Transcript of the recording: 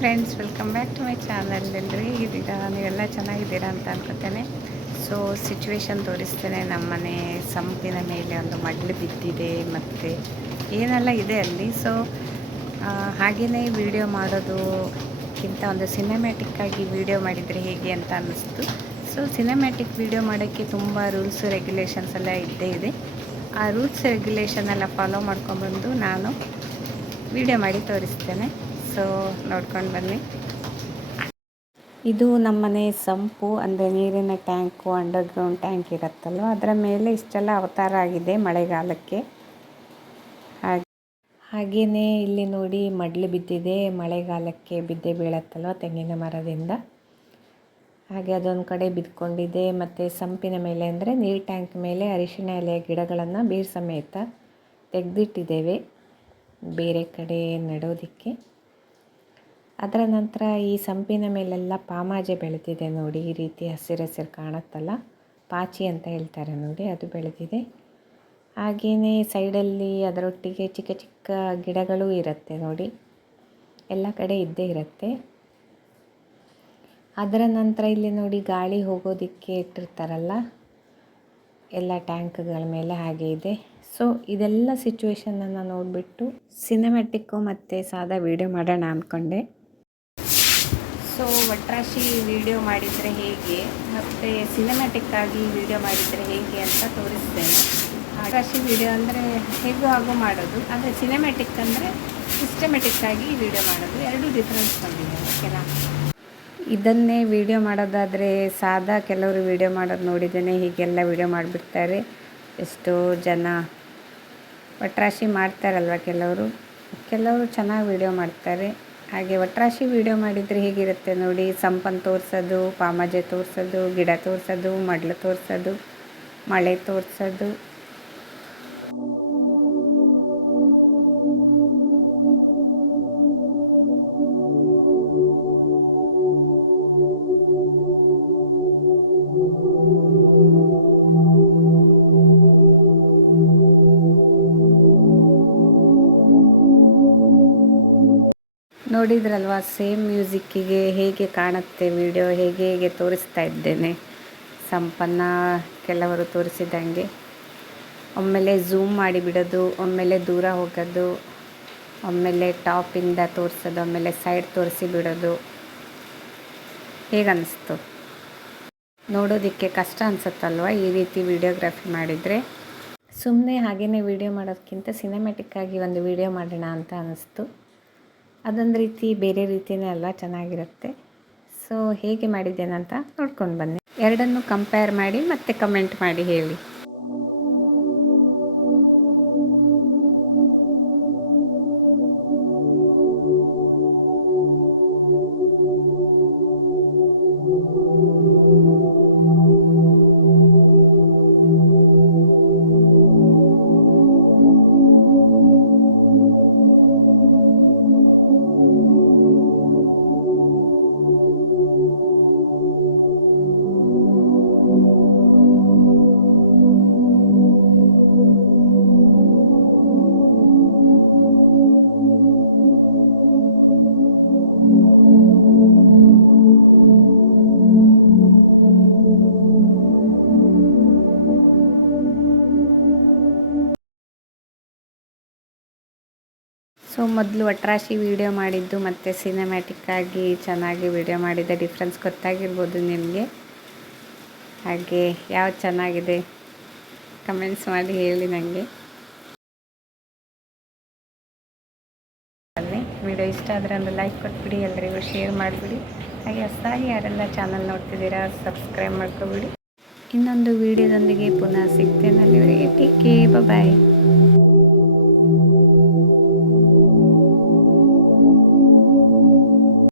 Friends welcome back to my channel ಎಲ್ಲರೂ ಇದೀಗ ನೀವೆಲ್ಲ ಚೆನ್ನಾಗಿದ್ದೀರಾ ಅಂತ ಅನ್ಕೋತೇನೆ. ಸೊ ಸಿಚುವೇಶನ್ ತೋರಿಸ್ತೇನೆ. ನಮ್ಮ ಮನೆ ಸಂಪಿನ ಮೇಲೆ ಒಂದು ಮಡ್ಲು ಬಿದ್ದಿದೆ ಮತ್ತು ಏನೆಲ್ಲ ಇದೆ ಅಲ್ಲಿ? ಸೊ ಹಾಗೆಯೇ ವಿಡಿಯೋ ಮಾಡೋದಕ್ಕಿಂತ ಒಂದು ಸಿನಿಮ್ಯಾಟಿಕ್ಕಾಗಿ ವಿಡಿಯೋ ಮಾಡಿದರೆ ಹೇಗೆ ಅಂತ ಅನ್ನಿಸ್ತು. ಸೊ ಸಿನಿಮ್ಯಾಟಿಕ್ ವಿಡಿಯೋ ಮಾಡೋಕ್ಕೆ ತುಂಬ ರೂಲ್ಸ್ ರೆಗ್ಯುಲೇಷನ್ಸ್ ಎಲ್ಲ ಇದ್ದೇ ಇದೆ. ಆ ರೂಲ್ಸ್ ರೆಗ್ಯುಲೇಷನ್ ಎಲ್ಲ ಫಾಲೋ ಮಾಡ್ಕೊಂಡ್ಬಂದು ನಾನು ವಿಡಿಯೋ ಮಾಡಿ ತೋರಿಸ್ತೇನೆ. ಸೊ ನೋಡ್ಕೊಂಡು ಬನ್ನಿ. ಇದು ನಮ್ಮನೆ ಸಂಪು, ಅಂದರೆ ನೀರಿನ ಟ್ಯಾಂಕು, ಅಂಡರ್ಗ್ರೌಂಡ್ ಟ್ಯಾಂಕ್ ಇರುತ್ತಲ್ವ? ಅದರ ಮೇಲೆ ಇಷ್ಟೆಲ್ಲ ಅವತಾರ ಆಗಿದೆ ಮಳೆಗಾಲಕ್ಕೆ. ಹಾಗೆ ಹಾಗೆಯೇ ಇಲ್ಲಿ ನೋಡಿ ಮಡ್ಲು ಬಿದ್ದಿದೆ. ಮಳೆಗಾಲಕ್ಕೆ ಬಿದ್ದೆ ಬೀಳತ್ತಲ್ವ ತೆಂಗಿನ ಮರದಿಂದ? ಹಾಗೆ ಅದೊಂದು ಕಡೆ ಬಿದ್ಕೊಂಡಿದೆ. ಮತ್ತು ಸಂಪಿನ ಮೇಲೆ ಅಂದರೆ ನೀರು ಟ್ಯಾಂಕ್ ಮೇಲೆ ಅರಿಶಿಣ ಎಲೆಯ ಗಿಡಗಳನ್ನು ಬೇರು ಸಮೇತ ತೆಗೆದಿಟ್ಟಿದ್ದೇವೆ. ಬೇರೆ ಕಡೆ ನೆಡೋದಕ್ಕೆ. ಅದರ ನಂತರ ಈ ಸಂಪಿನ ಮೇಲೆಲ್ಲ ಪಾಮಾಜೆ ಬೆಳೆದಿದೆ ನೋಡಿ. ಈ ರೀತಿ ಹಸಿರು ಹಸಿರು ಕಾಣುತ್ತಲ್ಲ. ಪಾಚಿ ಅಂತ ಹೇಳ್ತಾರೆ ನೋಡಿ, ಅದು ಬೆಳೆದಿದೆ. ಹಾಗೆಯೇ ಸೈಡಲ್ಲಿ ಅದರೊಟ್ಟಿಗೆ ಚಿಕ್ಕ ಚಿಕ್ಕ ಗಿಡಗಳು ಇರುತ್ತೆ ನೋಡಿ. ಎಲ್ಲ ಕಡೆ ಇದ್ದೇ ಇರುತ್ತೆ. ಅದರ ನಂತರ ಇಲ್ಲಿ ನೋಡಿ ಗಾಳಿ ಹೋಗೋದಕ್ಕೆ ಇಟ್ಟಿರ್ತಾರಲ್ಲ. ಎಲ್ಲ ಟ್ಯಾಂಕ್ಗಳ ಮೇಲೆ ಹಾಗೆ ಇದೆ. ಸೊ, ಇದೆಲ್ಲ ಸಿಚುವೇಶನನ್ನು ನೋಡಿಬಿಟ್ಟು ಸಿನಿಮ್ಯಾಟಿಕ್ಕು ಮತ್ತು ಸಾದಾ ವೀಡಿಯೋ ಮಾಡೋಣ ಅಂದ್ಕೊಂಡೆ ಸೊ ಒಟ್ರಾಶಿ ವಿಡಿಯೋ ಮಾಡಿದರೆ ಹೇಗೆ? ಮತ್ತು ಸಿನಿಮ್ಯಾಟಿಕ್ಕಾಗಿ ವಿಡಿಯೋ ಮಾಡಿದರೆ ಹೇಗೆ ಅಂತ ತೋರಿಸ್ತೇನೆ. ಒಟ್ರಾಶಿ ವಿಡಿಯೋ ಅಂದರೆ ಹೇಗೂ ಹಾಗೂ ಮಾಡೋದು. ಆದರೆ ಸಿನಿಮ್ಯಾಟಿಕ್ ಅಂದರೆ ಸಿಸ್ಟಮೆಟಿಕ್ಕಾಗಿ ವಿಡಿಯೋ ಮಾಡೋದು. ಎರಡು ಡಿಫ್ರೆನ್ಸ್ ಬಂದಿದೆ. ಓಕೆನಾ? ಇದನ್ನೇ ವಿಡಿಯೋ ಮಾಡೋದಾದರೆ ಸಾದಾ ಕೆಲವರು ವಿಡಿಯೋ ಮಾಡೋದು ನೋಡಿದ್ದೇನೆ ಹೀಗೆಲ್ಲ ವಿಡಿಯೋ ಮಾಡಿಬಿಡ್ತಾರೆ. ಎಷ್ಟೋ ಜನ ಒಟ್ರಾಶಿ ಮಾಡ್ತಾರಲ್ವ ಕೆಲವರು? ಕೆಲವರು ಚೆನ್ನಾಗಿ ವಿಡಿಯೋ ಮಾಡ್ತಾರೆ. ಹಾಗೆ ಒಟ್ರಾಶಿ ವಿಡಿಯೋ ಮಾಡಿದರೆ ಹೇಗಿರುತ್ತೆ ನೋಡಿ? ಸಂಪನ್ ತೋರಿಸೋದು, ಪಾಮಜೆ ತೋರಿಸೋದು, ಗಿಡ ತೋರಿಸೋದು, ಮಡ್ಲು ತೋರಿಸೋದು, ಮಳೆ ತೋರಿಸೋದು. ನೋಡಿದ್ರಲ್ವ ಸೇಮ್ ಮ್ಯೂಸಿಕ್ಕಿಗೆ ಹೇಗೆ ಕಾಣುತ್ತೆ ವಿಡಿಯೋ ಹೇಗೆ ಹೇಗೆ ತೋರಿಸ್ತಾ ಇದ್ದೇನೆ. ಸಂಪನ್ನ ಕೆಲವರು ತೋರಿಸಿದಂಗೆ. ಒಮ್ಮೆಲೆ ಝೂಮ್ ಮಾಡಿ ಬಿಡೋದು, ಒಮ್ಮೆಲೆ ದೂರ ಹೋಗೋದು, ಒಮ್ಮೆಲೆ ಟಾಪಿಂದ ತೋರಿಸೋದು, ಒಮ್ಮೆಲೆ ಸೈಡ್ ತೋರಿಸಿ ಬಿಡೋದು. ಹೇಗನ್ನಿಸ್ತು ನೋಡೋದಕ್ಕೆ ಕಷ್ಟ ಅನಿಸುತ್ತಲ್ವ ಈ ರೀತಿ ವಿಡಿಯೋಗ್ರಫಿ ಮಾಡಿದರೆ? ಸುಮ್ಮನೆ ಹಾಗೇ ವಿಡಿಯೋ ಮಾಡೋದಕ್ಕಿಂತ ಸಿನಿಮ್ಯಾಟಿಕ್ಕಾಗಿ ಒಂದು ವಿಡಿಯೋ ಮಾಡೋಣ ಅಂತ ಅನ್ನಿಸ್ತು ಅದೊಂದು ರೀತಿ ಬೇರೆ ರೀತಿಯೇ ಅಲ್ಲ, ಚೆನ್ನಾಗಿರುತ್ತೆ. ಸೊ ಹೇಗೆ ಮಾಡಿದ್ದೇನಂತ ನೋಡ್ಕೊಂಡು ಬನ್ನಿ. ಎರಡನ್ನು ಕಂಪೇರ್ ಮಾಡಿ ಮತ್ತೆ ಕಮೆಂಟ್ ಮಾಡಿ ಹೇಳಿ. ಸೊ ಮೊದಲು ಒಟ್ರಾಶಿ ವೀಡಿಯೋ ಮಾಡಿದ್ದು ಮತ್ತು ಸಿನಿಮ್ಯಾಟಿಕ್ಕಾಗಿ ಚೆನ್ನಾಗಿ ವೀಡಿಯೋ ಮಾಡಿದ್ದೆ ಡಿಫ್ರೆನ್ಸ್ ಗೊತ್ತಾಗಿರ್ಬೋದು ನಿಮಗೆ. ಹಾಗೆ ಯಾವ ಚೆನ್ನಾಗಿದೆ? ಕಮೆಂಟ್ಸ್ ಮಾಡಿ ಹೇಳಿ ನನಗೆ ವಿಡಿಯೋ ಇಷ್ಟ ಆದರೆ ಒಂದು ಲೈಕ್ ಕೊಟ್ಬಿಡಿ ಎಲ್ಲರಿಗೂ ಶೇರ್ ಮಾಡಿಬಿಡಿ. ಹಾಗೆ ಹೊಸದಾಗಿ ಯಾರೆಲ್ಲ ಚಾನಲ್ ನೋಡ್ತಿದ್ದೀರಾ ಸಬ್ಸ್ಕ್ರೈಬ್ ಮಾಡ್ಕೊಬಿಡಿ. ಇನ್ನೊಂದು ವಿಡಿಯೋದೊಂದಿಗೆ ಪುನಃ ಸಿಗ್ತೇನೆ ಅಲ್ಲಿವರೆಗೆ. ಟೀಕೆ ಬಾಯ್